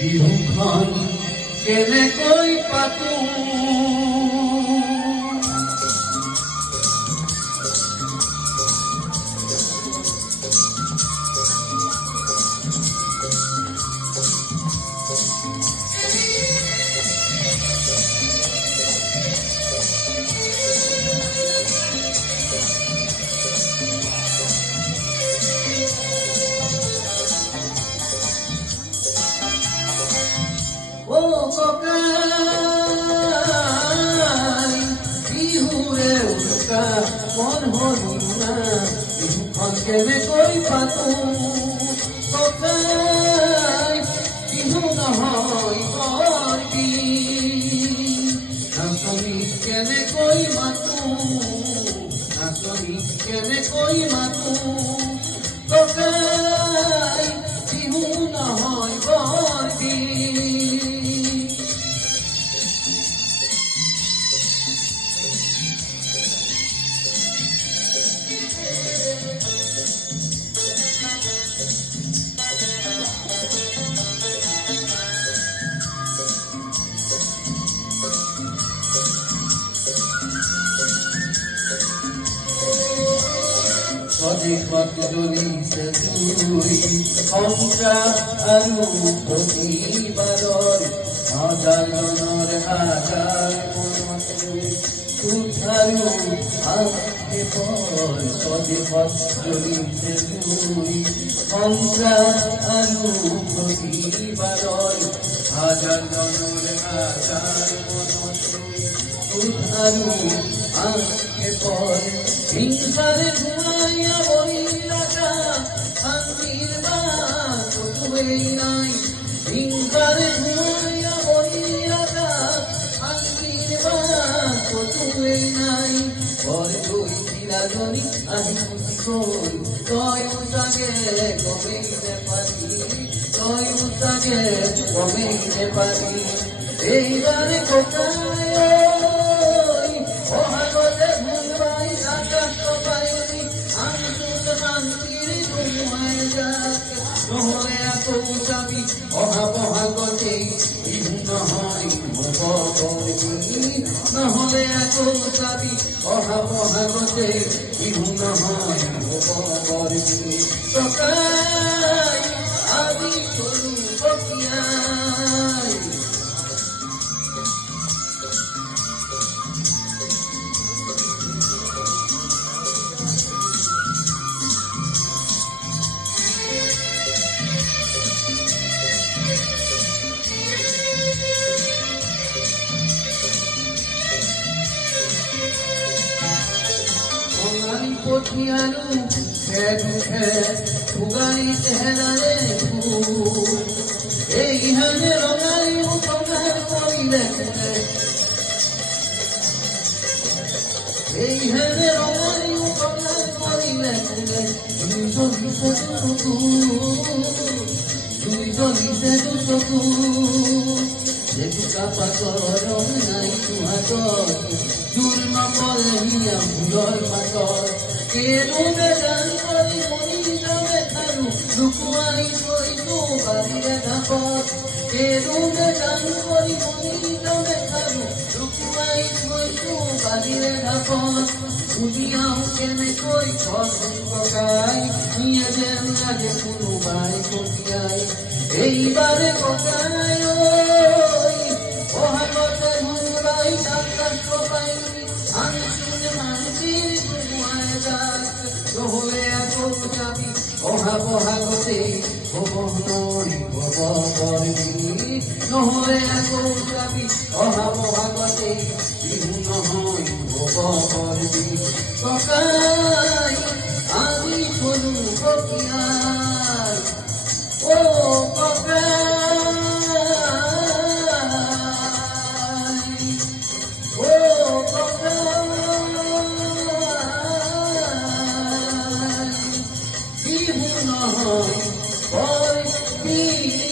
বিহুখন কেনেকৈ পাতো ককাই বিহুৰে উৰুকা মন হৰিণা বিহুখন কেনেকৈ পাতো ককাই বিহু নহয় কৰবি নাচনী কেনেকৈ মাতো নাচনী কেনেকৈ মাতো ককাই বিহু নহয় কৰবি স্বদেশত জ্বলিছে জুই সন্ত্ৰাস আৰু প্ৰতিবাদৰ হাজাৰজনৰ হাজাৰ উদ্ধাৰো আক্ষেপৰ স্বদেশত জ্বলিছে জুই সন্ত্ৰাস আৰু প্ৰতিবাদৰ হাজাৰজনৰ হাজাৰ উদ্ধাৰো আক্ষেপৰ হিংসাৰে ধুৱাইয়া বহিলাকা শান্তিৰ বাট কতোৱেই নাই হিংসাৰে ধুৱাইয়া বহিলাকা শান্তিৰ বাট কতোৱেই নাই বৰ গৈছিলাজনী আহি খুচি গ'ল তয়ো চাগে গমেই নেপালি তয়ো চাগে গমেই নেপালি এইবাৰে ককাই অহাগতে ভুলবাই আকাশ কপায়নি আনটোত শান্তিৰ ধুমুহাই যাক নহ'লে আকৌ যাবি অহা বহাগতেই বিহু নহয় হ'ব কৰবি নহ'লে আকৌ যাবি অহা বহাগতেই বিহু নহয় হ'ব কৰবি ককাই আজি কৰো ককিয়াই পঠিয়ালো খেদুখে উগাৰিত হেৰাৰে ফুল এইহানে ৰঙালী উপকাৰ কৰিলে কোনে এইহানে ৰঙালী উপকাৰ কৰিলে কোনে দুই জ্বলিছে দুচকু জেতুকা পাতৰ ৰং নাই তোহাতত দূৰ নপৰে হিয়া ফুলৰ পাতৰ কেৰুণে গান কৰি মনি যাবে খাৰু লুকুৱাই থৈছো বাৰীৰে ঢাপত কেৰুণে গান কৰি মনি যাবে খাৰু লুকুৱাই থৈছো বাৰীৰে ঢাপত উলিয়াও কেনেকৈ ঘৰখন ককাই নিয়ে যেন লাগে কোনোবাই কঠিয়াই এইবাৰে ককাই অহাগতে ভুলবাই আকাশ কপায়নি আনটোত শান্তিৰ ধুমুহাই যাক নহ'লে আকৌ যাবি অহা বহাগতেই হ'ব নোৱাৰিব কৰবি নহ'লে আকৌ যাবি অহা বহাগতেই বিহু নহয় হ'ব কৰবি ককাই আজি কৰো ককিয়াই বিহু নহয় কৰবি